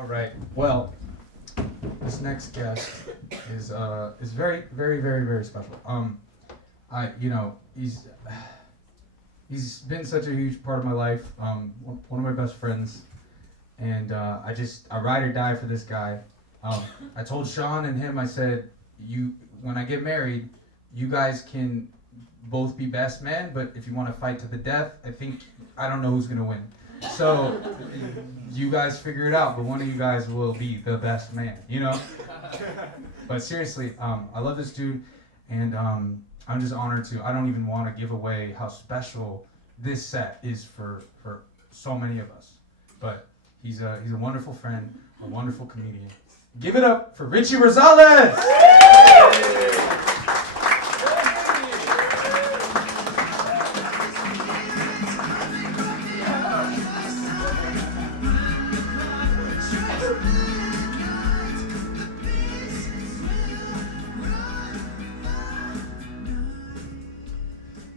All right. Well, this next guest is very, very, very, very special. He's been such a huge part of my life. One of my best friends, and I ride or die for this guy. I told Sean and him, I said, when I get married, you guys can both be best men, but if you want to fight to the death, I don't know who's gonna win. So you guys figure it out, but one of you guys will be the best man, But seriously, I love this dude, and I'm just honored to. I don't even want to give away how special this set is for so many of us. But he's a wonderful friend, a wonderful comedian. Give it up for Richie Rosales!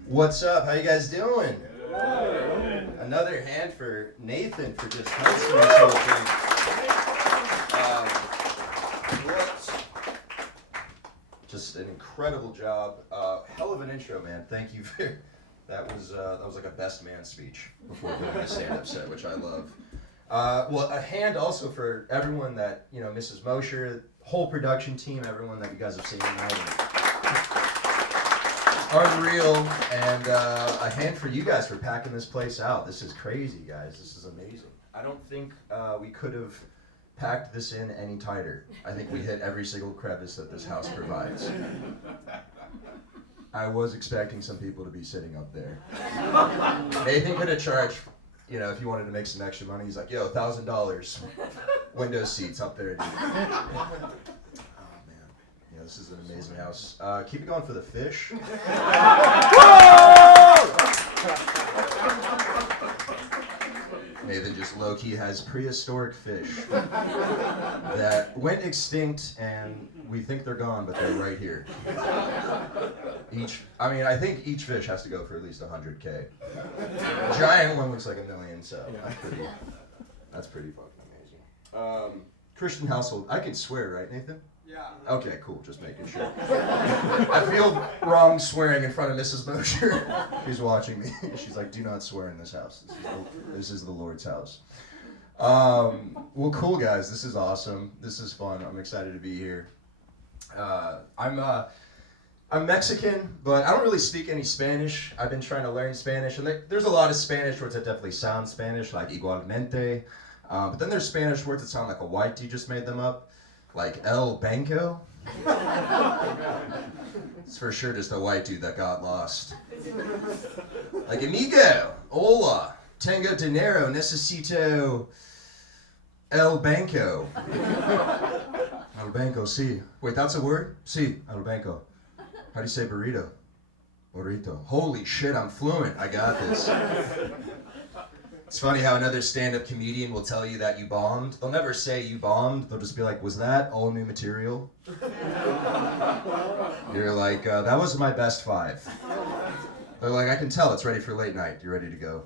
What's up? How you guys doing? Good. Another hand for Nathan for just hosting this whole thing. Just an incredible job. Hell of an intro, man. Thank you for that. Was like a best man speech before doing the stand-up set, which I love. Well, a hand also for everyone that Mrs. Mosher, whole production team, everyone that you guys have seen tonight. Unreal, and a hand for you guys for packing this place out. This is crazy, guys. This is amazing. I don't think we could have packed this in any tighter. I think we hit every single crevice that this house provides. I was expecting some people to be sitting up there. Nathan could have charged, if you wanted to make some extra money. He's like, yo, $1,000 window seats up there, dude. This is an amazing house. Keep it going for the fish. Nathan just low-key has prehistoric fish that went extinct, and we think they're gone, but they're right here. I think each fish has to go for at least $100K. Giant one looks like $1 million, so that's pretty fucking amazing. Christian household. I can swear, right, Nathan? Yeah. Okay, cool. Just making sure. I feel wrong swearing in front of Mrs. Mosher, who's watching me. She's like, "Do not swear in this house. This is the Lord's house." Well, cool, guys. This is awesome. This is fun. I'm excited to be here. I'm Mexican, but I don't really speak any Spanish. I've been trying to learn Spanish, and there's a lot of Spanish words that definitely sound Spanish, like igualmente. But then there's Spanish words that sound like a white dude just made them up. Like El Banco? It's for sure just a white dude that got lost. Like amigo, hola, tengo dinero, necesito El Banco. El Banco, sí. Wait, that's a word? Sí, El Banco. How do you say burrito? Burrito. Holy shit, I'm fluent. I got this. It's funny how another stand-up comedian will tell you that you bombed. They'll never say you bombed. They'll just be like, was that all new material? You're like, that was my best 5. They're like, I can tell it's ready for late night. You're ready to go.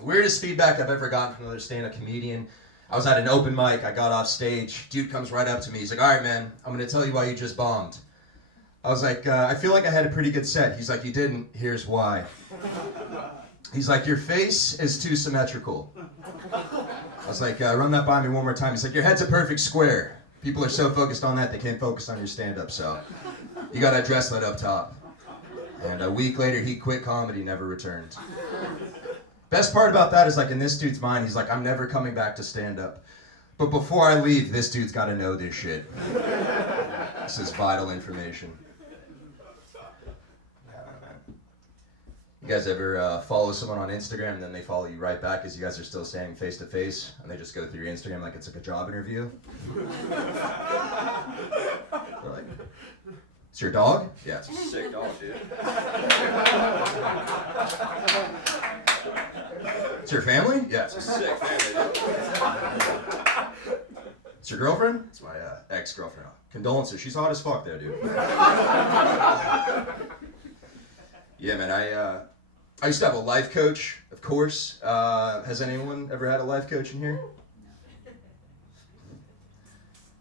Weirdest feedback I've ever gotten from another stand-up comedian. I was at an open mic. I got off stage. Dude comes right up to me. He's like, all right, man, I'm going to tell you why you just bombed. I was like, I feel like I had a pretty good set. He's like, you didn't. Here's why. He's like, your face is too symmetrical. I was like, run that by me one more time. He's like, your head's a perfect square. People are so focused on that, they can't focus on your stand-up, so you gotta address that up top. And a week later, he quit comedy, never returned. Best part about that is, like, in this dude's mind, he's like, I'm never coming back to stand-up. But before I leave, this dude's gotta know this shit. This is vital information. You guys ever follow someone on Instagram and then they follow you right back as you guys are still staying face to face, and they just go through your Instagram like it's like a job interview? They're like, it's your dog? Yeah, it's a sick dog, dude. It's your family? Yeah, it's a sick family, dude. It's your girlfriend? It's my ex-girlfriend. Condolences, she's hot as fuck there, dude. Yeah, man, I used to have a life coach, of course. Has anyone ever had a life coach in here?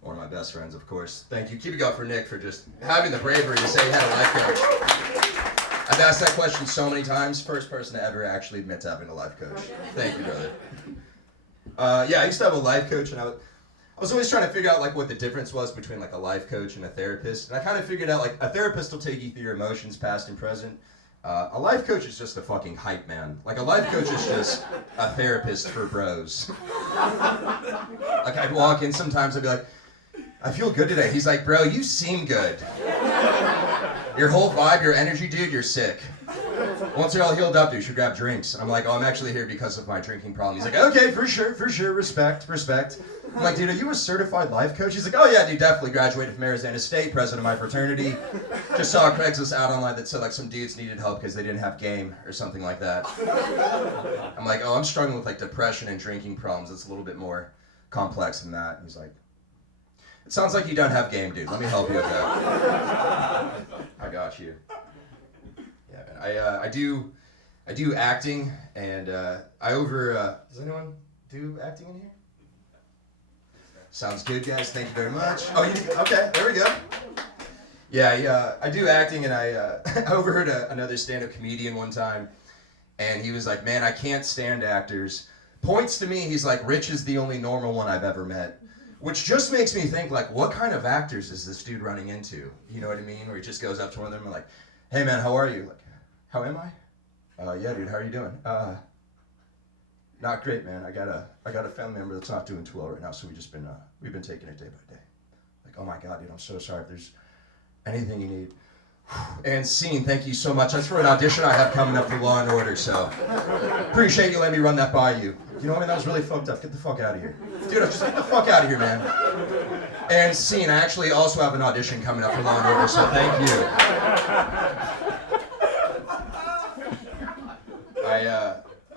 One of my best friends, of course. Thank you. Keep it going for Nick for just having the bravery to say he had a life coach. I've asked that question so many times. First person to ever actually admit to having a life coach. Thank you, brother. Yeah, I used to have a life coach, and I was always trying to figure out like what the difference was between like a life coach and a therapist. And I kind of figured out like a therapist will take you through your emotions, past and present. A life coach is just a fucking hype man. Like a life coach is just a therapist for bros. Like I'd walk in sometimes, I'd be like, I feel good today. He's like, bro, you seem good. Your whole vibe, your energy, dude, you're sick. Once you're all healed up, dude, you should grab drinks. And I'm like, oh, I'm actually here because of my drinking problem. He's like, okay, for sure, respect. I'm like, dude, are you a certified life coach? He's like, oh yeah, dude, definitely graduated from Arizona State, president of my fraternity. Just saw a Craigslist ad online that said like some dudes needed help because they didn't have game or something like that. I'm like, oh, I'm struggling with like depression and drinking problems. It's a little bit more complex than that. He's like, it sounds like you don't have game, dude. Let me help you with that. I got you. Yeah, man. I do acting, and does anyone do acting in here? Sounds good, guys. Thank you very much. Oh, okay, there we go. Yeah, I do acting, and I overheard another stand-up comedian one time, and he was like, man, I can't stand actors. Points to me, he's like, Rich is the only normal one I've ever met. Which just makes me think, like, what kind of actors is this dude running into? You know what I mean? Where he just goes up to one of them and like, hey man, how are you? Like, how am I? Yeah, dude, how are you doing? Not great, man. I got a family member that's not doing too well right now, so we've been taking it day by day. Like, oh my God, dude, I'm so sorry. If there's anything you need. And scene, thank you so much. That's for an audition I have coming up for Law and Order, so appreciate you letting me run that by you. You know what I mean? That was really fucked up. Get the fuck out of here. Dude, just get the fuck out of here, man. And scene, I actually also have an audition coming up for Law and Order, so thank you.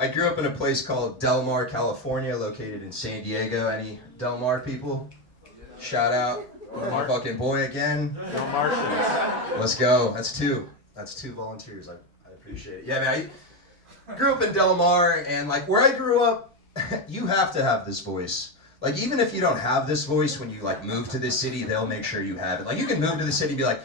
I grew up in a place called Del Mar, California, located in San Diego. Any Del Mar people? Shout out. My fucking boy again. No Martians. Let's go. That's two volunteers. I appreciate it. Yeah, man, I grew up in Del Mar, and like where I grew up, you have to have this voice. Like even if you don't have this voice, when you like move to this city, they'll make sure you have it. Like you can move to the city and be like,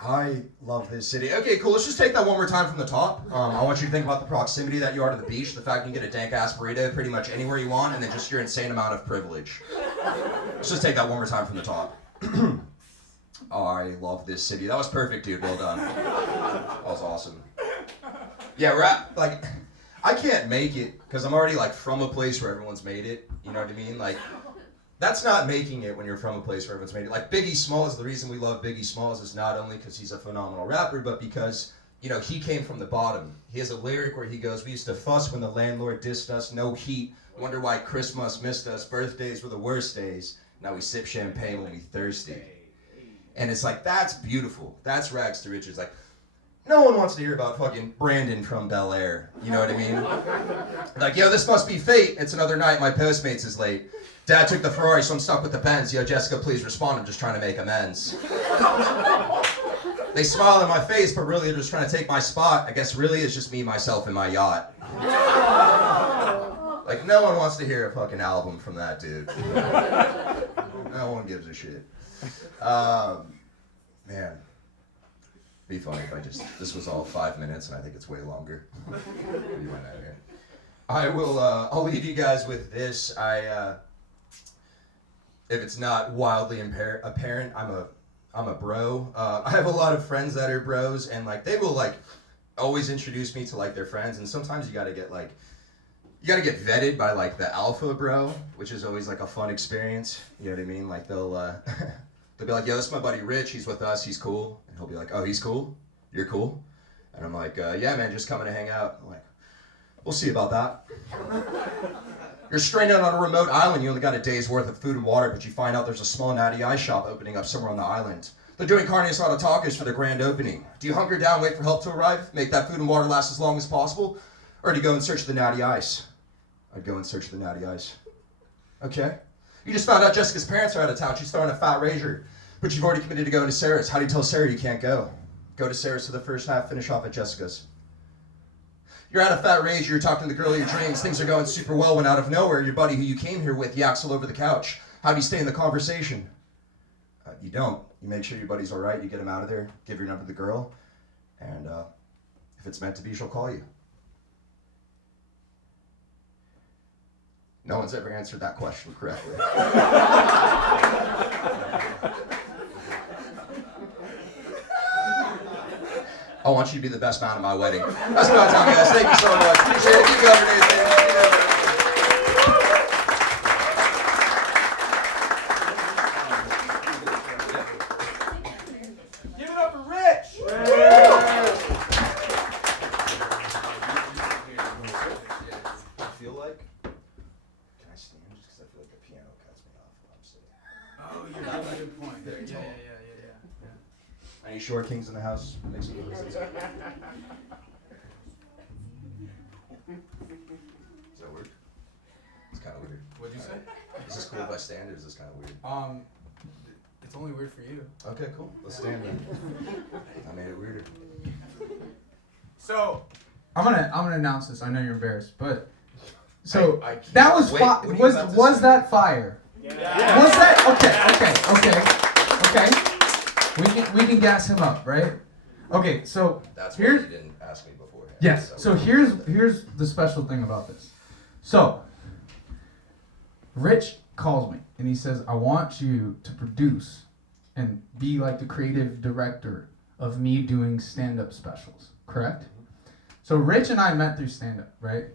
I love this city. Okay, cool. Let's just take that one more time from the top. I want you to think about the proximity that you are to the beach, the fact you can get a dank-ass burrito pretty much anywhere you want, and then just your insane amount of privilege. Let's just take that one more time from the top. Oh, I love this city. That was perfect, dude. Well done. That was awesome. Yeah, like, I can't make it because I'm already like from a place where everyone's made it. You know what I mean? Like, that's not making it when you're from a place where everyone's made it. Like Biggie Smalls, the reason we love Biggie Smalls is not only because he's a phenomenal rapper, but because, you know, he came from the bottom. He has a lyric where he goes, we used to fuss when the landlord dissed us, no heat, wonder why Christmas missed us, birthdays were the worst days, now we sip champagne when we thirsty. And it's like, that's beautiful. That's rags to riches. Like, no one wants to hear about fucking Brandon from Bel Air. You know what I mean? Like, yo, this must be fate. It's another night, my Postmates is late. Dad took the Ferrari, so I'm stuck with the Benz. Yo, Jessica, please respond. I'm just trying to make amends. They smile in my face, but really they're just trying to take my spot. I guess really it's just me, myself, and my yacht. Like, no one wants to hear a fucking album from that dude. No one gives a shit. Man. Be funny if this was all 5 minutes, and I think it's way longer. You went out here. I'll leave you guys with this. If it's not wildly apparent, I'm a bro. I have a lot of friends that are bros, and like they will like always introduce me to like their friends, and sometimes you gotta get vetted by like the alpha bro, which is always like a fun experience. You know what I mean? Like they'll be like, yo, this is my buddy Rich, he's with us, he's cool. And he'll be like, oh, he's cool? You're cool? And I'm like, yeah man, just coming to hang out. I'm like, we'll see about that. You're stranded on a remote island, you only got a day's worth of food and water, but you find out there's a small natty ice shop opening up somewhere on the island. They're doing carne asada tacos for the grand opening. Do you hunker down, wait for help to arrive, make that food and water last as long as possible? Or do you go and search the natty ice? I'd go and search the natty ice. Okay. You just found out Jessica's parents are out of town. She's throwing a fat rager. But you've already committed to going to Sarah's. How do you tell Sarah you can't go? Go to Sarah's for the first half, finish off at Jessica's. You're at a fat rage, you're talking to the girl of your dreams, things are going super well when out of nowhere, your buddy who you came here with yaks all over the couch. How do you stay in the conversation? You don't. You make sure your buddy's all right. You get him out of there. Give your number to the girl, and if it's meant to be, she'll call you. No one's ever answered that question correctly. I want you to be the best man at my wedding. That's what I'm telling you guys. Thank you so much. Appreciate it. Keep going, Give it up for Rich! I feel like, can I stand just because I feel like the piano cuts me off when I'm sitting? Oh, you have a good point. Very tall. Yeah. Any short kings in the house? Make some noise. Does that work? It's kind of weird. What'd you say? Is this cool if I stand, or is this kind of weird? It's only weird for you. Okay, cool. Let's stand then. I made it weirder. So I'm gonna announce this. I know you're embarrassed, but so I can't that was wait. What are you about to was say? that fire? Yeah. Was that okay? We can gas him up, right? Okay, so That's why here's you didn't ask me beforehand. yes. So here's the special thing about this. So Rich calls me and he says, I want you to produce and be like the creative director of me doing stand-up specials, correct? So Rich and I met through stand-up, right?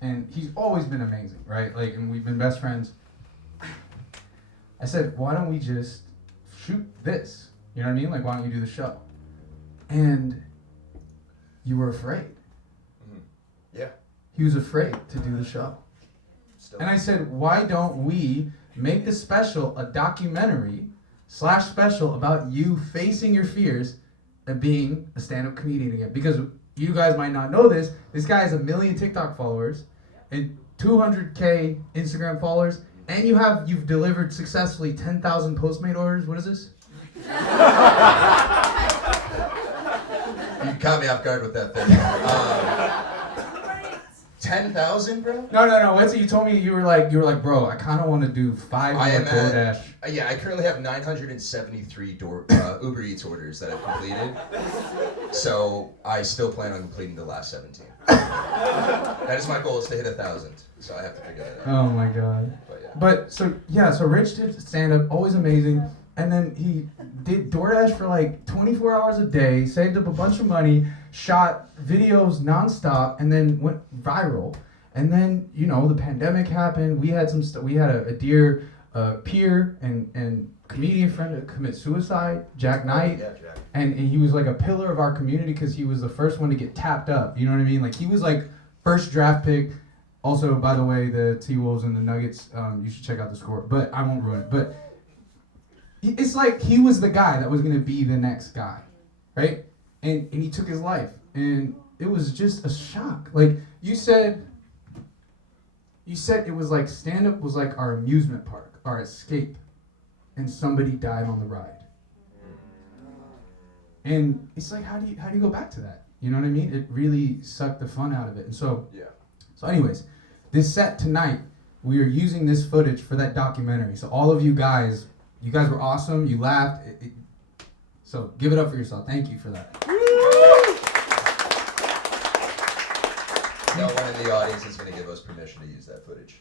And he's always been amazing, right? Like, and we've been best friends. I said, why don't we just shoot this? You know what I mean? Like, why don't you do the show? And you were afraid. Mm-hmm. Yeah. He was afraid to do the show. Still. And I said, why don't we make the special a documentary / special about you facing your fears and being a stand-up comedian again? Because you guys might not know this. This guy has 1 million TikTok followers and 200K Instagram followers. And you've delivered successfully 10,000 Postmate orders. What is this? You caught me off guard with that thing. 10,000, bro? No. What's it? You told me you were like, bro, I kind of want to do 5 more I am DoorDash. Yeah, I currently have 973 Uber Eats orders that I've completed. So I still plan on completing the last 17. That is my goal, is to hit 1,000. So I have to figure that out. Oh my god. But so Rich did stand up, always amazing. And then he did DoorDash for like 24 hours a day, saved up a bunch of money, shot videos nonstop, and then went viral. And then, the pandemic happened. We had some we had a dear peer and comedian friend commit suicide, Jack Knight. Yeah, Jack. And he was like a pillar of our community because he was the first one to get tapped up. You know what I mean? Like, he was like first draft pick. Also, by the way, the T-Wolves and the Nuggets, you should check out the score. But I won't ruin it. But it's like he was the guy that was going to be the next guy, right? And he took his life. And it was just a shock. Like, you said it was like stand-up was like our amusement park, our escape. And somebody died on the ride. And it's like, how do you go back to that? You know what I mean? It really sucked the fun out of it. And so, So anyways, this set tonight, we are using this footage for that documentary. So all of you guys were awesome. You laughed. So give it up for yourself. Thank you for that. No one in the audience is going to give us permission to use that footage.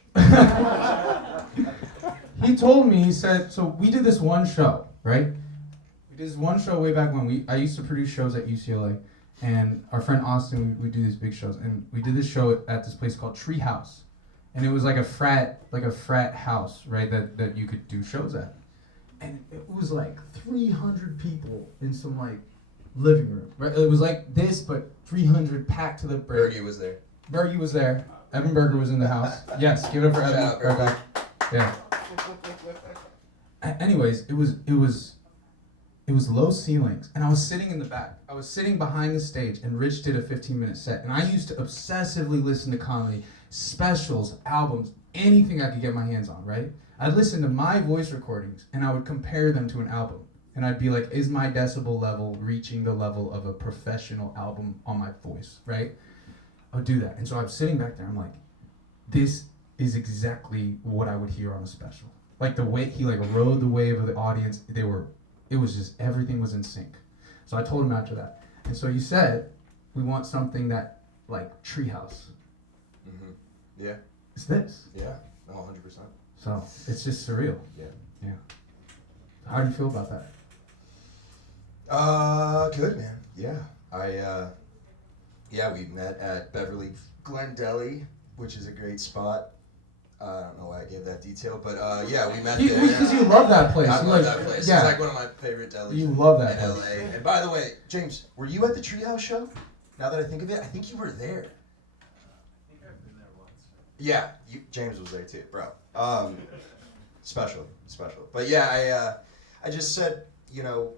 He told me, he said, so we did this one show, right? We did this one show way back when. I used to produce shows at UCLA. And our friend Austin, we do these big shows, and we did this show at this place called Tree House, and it was like a frat house, right? That you could do shows at, and it was like 300 people in some like living room, right? It was like this, but 300 packed to the brim. Bergie was there. Bergie was there. Evan Berger was in the house. Yes, give it up for Evan. Shout out, Berger. Yeah. Anyways, it was low ceilings, and I was sitting in the back. I was sitting behind the stage, and Rich did a 15-minute set. And I used to obsessively listen to comedy, specials, albums, anything I could get my hands on, right? I'd listen to my voice recordings, and I would compare them to an album. And I'd be like, is my decibel level reaching the level of a professional album on my voice, right? I would do that. And so I was sitting back there, I'm like, this is exactly what I would hear on a special. like the way he like rode the wave of the audience. It was just everything was in sync. So I told him after that. And so you said we want something that like Treehouse. Mm-hmm. Yeah. It's this. Yeah. No, 100%. So it's just surreal. Yeah. Yeah. How do you feel about that? Good, man. Yeah. We met at Beverly Glen Deli, which is a great spot. I don't know why I gave that detail, but yeah, we met there. Because you love that place. I You love like, that place. Yeah. It's like one of my favorite delis You love that in place. LA. And by the way, James, were you at the Treehouse show? Now that I think of it, I think you were there. I think I've been there once. Yeah, James was there too, bro. Special. But yeah, I just said, you know,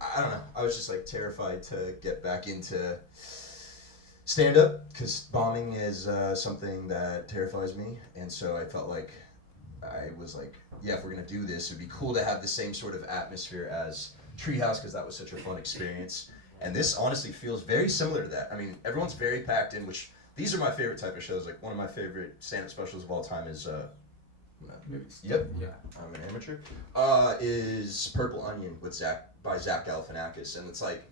I don't know. I was just like terrified to get back into stand-up because bombing is something that terrifies me, and so I felt like I was like, yeah, if we're gonna do this, it'd be cool to have the same sort of atmosphere as Treehouse because that was such a fun experience. And this honestly feels very similar to that. I mean, everyone's very packed in, which these are my favorite type of shows. Like one of my favorite stand-up specials of all time is yep, Yeah. I'm an amateur. Is Purple Onion with by Zach Galifianakis, and it's like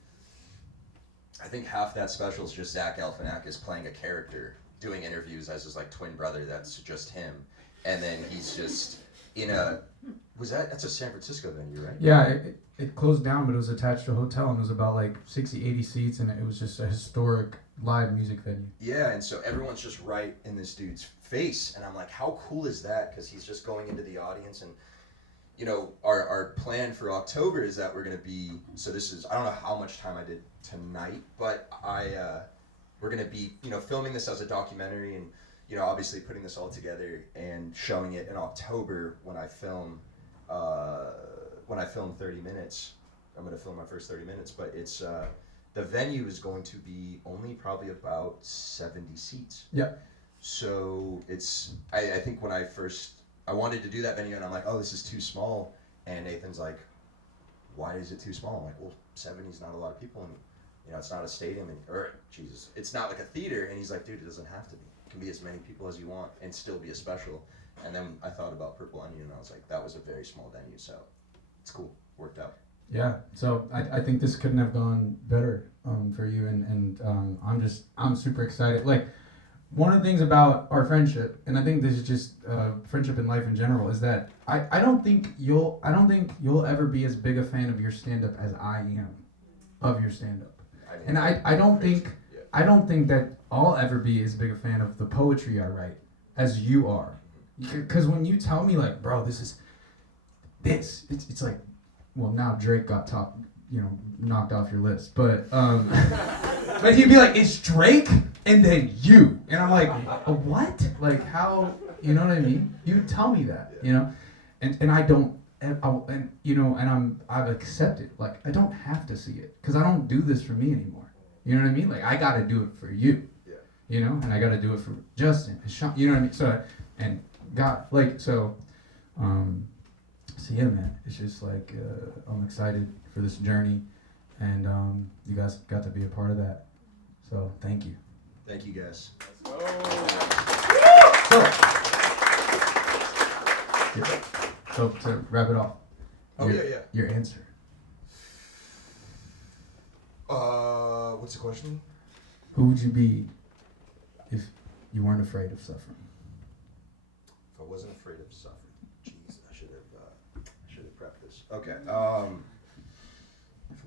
I think half that special is just Zach Galifianakis playing a character, doing interviews as his like twin brother. That's just him, and then he's just in a that's a San Francisco venue, right? Yeah, it closed down, but it was attached to a hotel, and it was about like 60, 80 seats, and it was just a historic live music venue. Yeah, and so everyone's just right in this dude's face, and I'm like, how cool is that? Because he's just going into the audience, and you know, our plan for October is that we're gonna be. So this is I don't know how much time I did tonight, but we're gonna be filming this as a documentary, and obviously putting this all together and showing it in October when I film 30 minutes. I'm gonna film my first 30 minutes, but it's the venue is going to be only probably about 70 seats. Yeah. So it's I think when I wanted to do that venue and I'm like, oh, this is too small, and Nathan's like, why is it too small? I'm like, well, 70 is not a lot of people, and it's not a stadium, it's not like a theater, and he's like, dude, it doesn't have to be. It can be as many people as you want and still be a special. And then I thought about Purple Onion, and I was like, that was a very small venue, so it's cool, worked out. Yeah, so I think this couldn't have gone better for you, and I'm super excited. Like, one of the things about our friendship, and I think this is just friendship in life in general, is that I don't think you'll ever be as big a fan of your stand-up as I am of your stand-up. And I don't think that I'll ever be as big a fan of the poetry I write as you are. Because when you tell me like, bro, it's like, well, now Drake got knocked off your list, but but he'd be like, it's Drake and then you, and I'm like, what? Like, how? You know what I mean? You would tell me that, and I don't, I've accepted, like, I don't have to see it because I don't do this for me anymore. You know what I mean? Like, I got to do it for you. Yeah. And I got to do it for Justin and Sean. You know what I mean? So and God, like, so yeah, man, it's just like I'm excited for this journey, and you guys got to be a part of that. So thank you. Thank you, guys. So to wrap it off. Yeah. Your answer. What's the question? Who would you be if you weren't afraid of suffering? If I wasn't afraid of suffering. Jeez, I should have prepped this. Okay. If I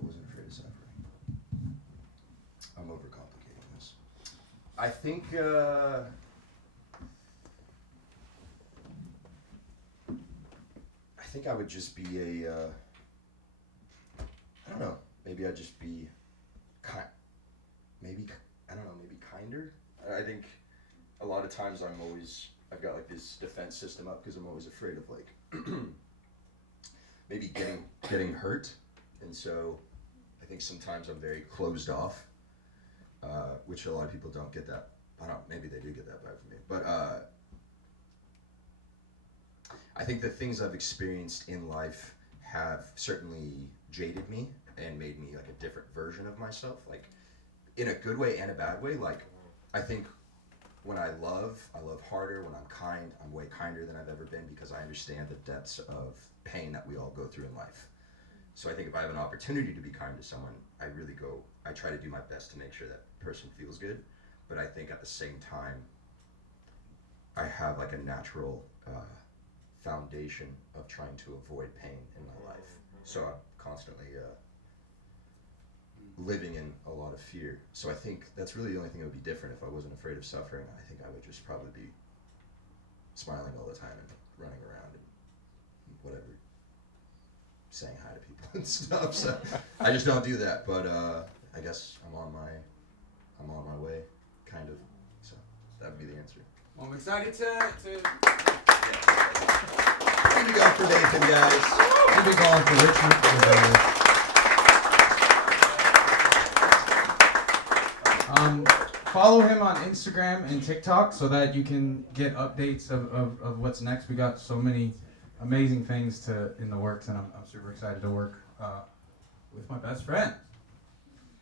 wasn't afraid of suffering. I'm overcomplicating this. I think I would just be I don't know, maybe I'd just be maybe kinder. I think a lot of times I've got like this defense system up because I'm always afraid of like maybe getting hurt, and so I think sometimes I'm very closed off, which a lot of people don't get that. Maybe they do get that vibe from me, but I think the things I've experienced in life have certainly jaded me and made me like a different version of myself, like in a good way and a bad way. Like, I think when I love harder. When I'm kind, I'm way kinder than I've ever been because I understand the depths of pain that we all go through in life. So I think if I have an opportunity to be kind to someone, I try to do my best to make sure that person feels good. But I think at the same time, I have like a natural foundation of trying to avoid pain in my life. So I'm constantly living in a lot of fear. So I think that's really the only thing that would be different if I wasn't afraid of suffering. I think I would just probably be smiling all the time and running around and whatever, saying hi to people and stuff. So I just don't do that. But I guess I'm on my way, kind of. So that would be the answer. Well, I'm excited to Here we go for Nathan, guys. We'll be going for Richmond. Follow him on Instagram and TikTok so that you can get updates of what's next. We got so many amazing things in the works, and I'm super excited to work with my best friend.